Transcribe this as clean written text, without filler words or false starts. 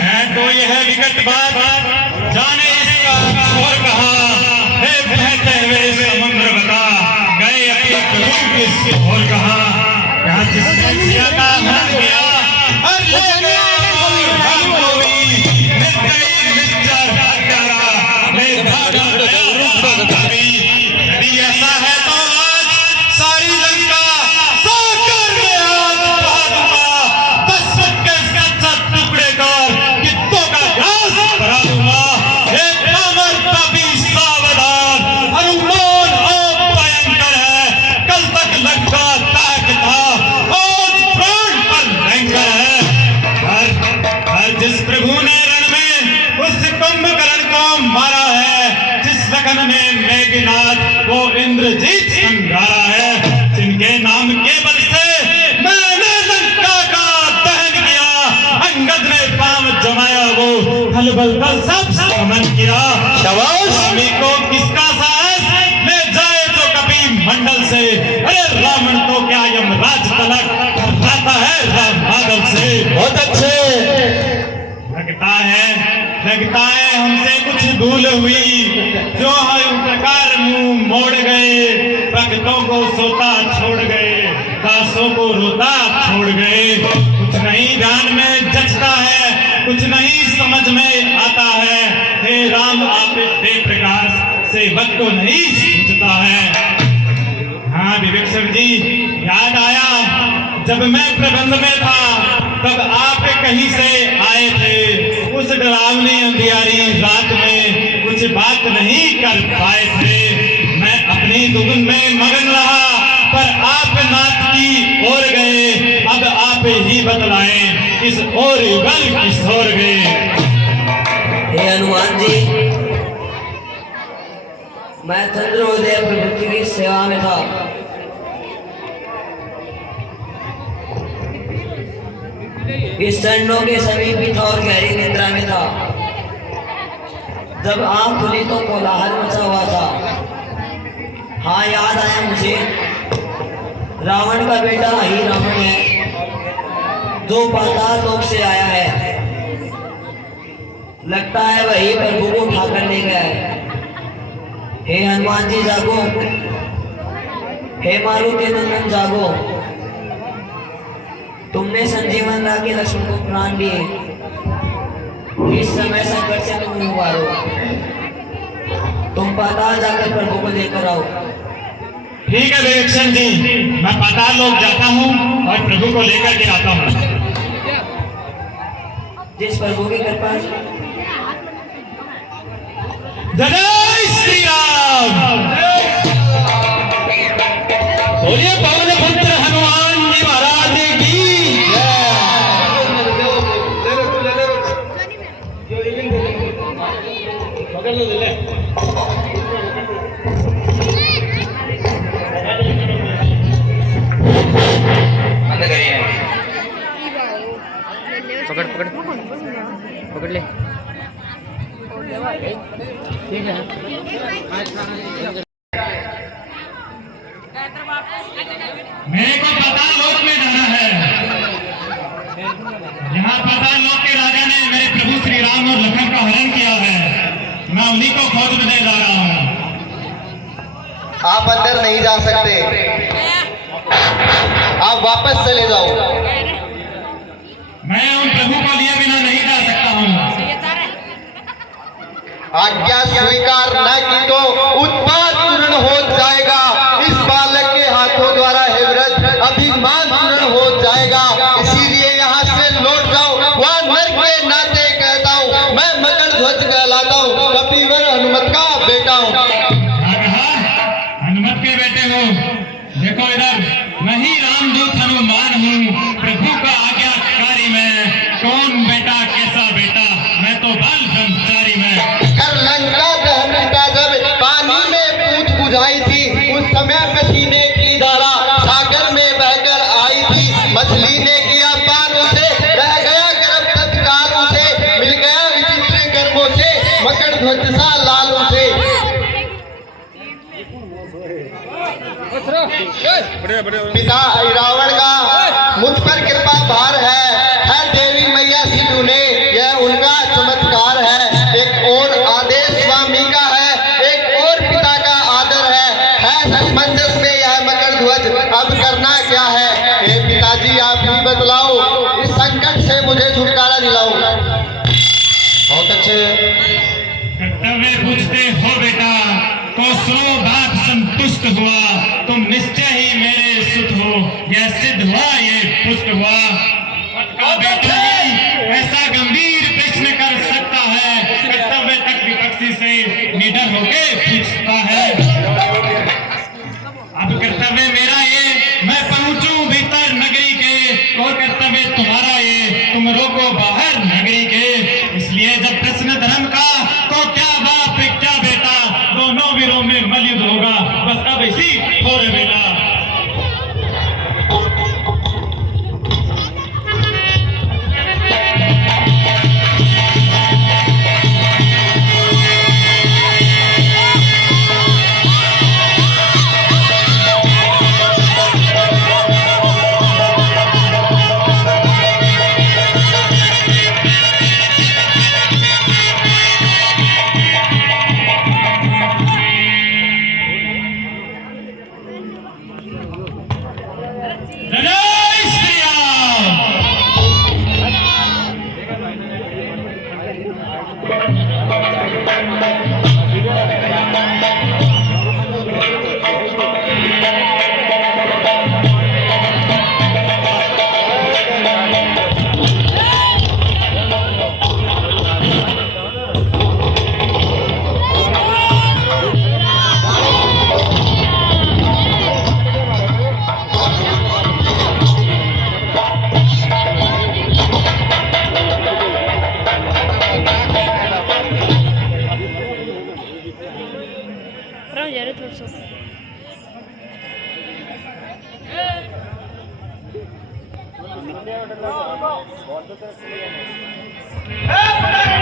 है तो यह विकट बात, जाने इसका और कहा है बहते हुए समुद्र बता, गए अपनी प्रभु किस और कहा, क्या जिसने किया का धन किया हर ले गया और हम कोई निर्दयी निश्चर हत्यारा ले भागा गया कभी, यदि ऐसा है तो आज सारी लंका सो कर ले आज बहा दूंगा, 10 के सब टुकड़े कर कितों का घास भरा दूंगा, एक कामर पापी सावधान, हनुमान आप भयंकर है, कल तक लंका ताक था आज प्राण पर भयंकर है, हर जिस प्रभु ने रण में उस कुंभकर्ण को मारा है, जिस लगन में मेघनाथ वो इंद्रजीत संघारा है, जिनके नाम के बल से मैंने लंका का दहन किया, अंगद ने पांव जमाया वो हल बल कल सब समन किया, स्वामी को किसका साहस ले जाए जो कभी मंडल से, अरे रावण तो क्या यमराज तलक कराता है राम बादल से, बहुत अच्छे लगता है हमसे कुछ भूल हुई, जो है प्रकार मुंह मोड़ गए, भक्तों को सोता छोड़ गए, दासों को रोता छोड़ गए, कुछ नहीं ध्यान में जचता है, कुछ नहीं समझ में आता है, हे राम आप बेप्रकाश सेवक को नहीं सूझता है। हाँ विवेक जी याद आया, जब मैं प्रबंध में था तब आप कहीं से आए थे, उस डरावनी अंधियारी रात में कुछ बात नहीं कर पाए थे, मैं अपनी दुगुन में मगन रहा, पर आप नाथ की ओर गए, अब आप ही बतलाएं किस ओर युगल किस ओर गए। हे हनुमान जी, मैं चंद्रोदय प्रभु की सेवा में था, इस चरणों के समीप भी था और गहरी निद्रा में था, जब आंख खुली तो कोलाहल मचा हुआ था। हाँ याद आया मुझे, रावण का बेटा ही रावण है, जो पाताल लोक से आया है, लगता है वही प्रभु को उठाकर ले गया है। हे हनुमान जी जागो, हे मारुति नंदन जागो, तुमने संजीवन ला के लक्ष्मण को प्राण दिए, इस समय संकट से तुम उबारो, तुम पाताल जाकर प्रभु को लेकर आओ। ठीक है विवेक्षण जी, मैं पाताल लोक जाता हूँ और प्रभु को लेकर के आता हूँ। जिस प्रभु की कृपा, जय श्री राम, बोलिए पवन पुत्र हनुमान जी महाराज की। पकड़ पकड़ पकड़ ले, ठीक है। मेरे को पाताल लोक में जाना है, यहाँ पाताल लोक के राजा ने मेरे प्रभु श्री राम और लखन का हरण किया है, मैं उन्हीं को खोज में जा रहा हूँ। आप अंदर नहीं जा सकते, आप वापस चले जाओ। मैं उन प्रभु को लिए बिना नहीं जा सकता हूँ। आज्ञा स्वीकार न की तो उत्पात चूर्ण हो जाएगा, इस बालक के हाथों द्वारा हे व्रत अभिमान चूर्ण हो जाएगा, इसीलिए यहाँ से लौट जाओ। वह नर के नाते कहता हूँ, मैं मकर ध्वज कहलाता हूँ, कपिवर हनुमत का बेटा हूँ। हनुमत के बेटे हो, देखो इधर, मैं ही रामदूत हनुमान हूँ, प्रभु का आज्ञाकारी मैं, कौन बेटा कैसा बेटा, मैं तो बाल ब्रह्मचारी मैं। कर लंका दहन का जब पानी में पूछ बुझाई थी, उस समय पसीने की धारा सागर में बहकर आई थी, मछली ने किया पान उसे, रह गया गर्भ तत्काल उसे, मिल गया विचित्र गर्भों से, मकर ध्वज सा लाल उसे। पिता रावण का मुझ पर कृपा भार है देवी मैया सिंधु ने यह विधि बतलाओ, इस संकट से मुझे छुटकारा दिलाओ। बहुत अच्छे। कर्तव्य पूछते हो बेटा, तो सुनो बात संतुष्ट हुआ, तुम निश्चय ही मेरे सुत हो, यह सिद्ध हुआ, ये पुष्ट हुआ। का बेटा ऐसा गंभीर प्रश्न कर सकता है, कर्तव्य तक विपक्षी से निडर होके पूछता है। अब कर्तव्य मेरा ये, मैं पहुंचूं भीतर नगरी के, और कर्तव्य तुम्हारा ये, तुम रोको बाहर नगरी के। इसलिए जब प्रश्न धर्म का, तो क्या बाप क्या बेटा, दोनों वीरों में मलयुद्ध होगा, बस अब इसी हो रे बेटा। जय श्री राम। Правда, я это все. हे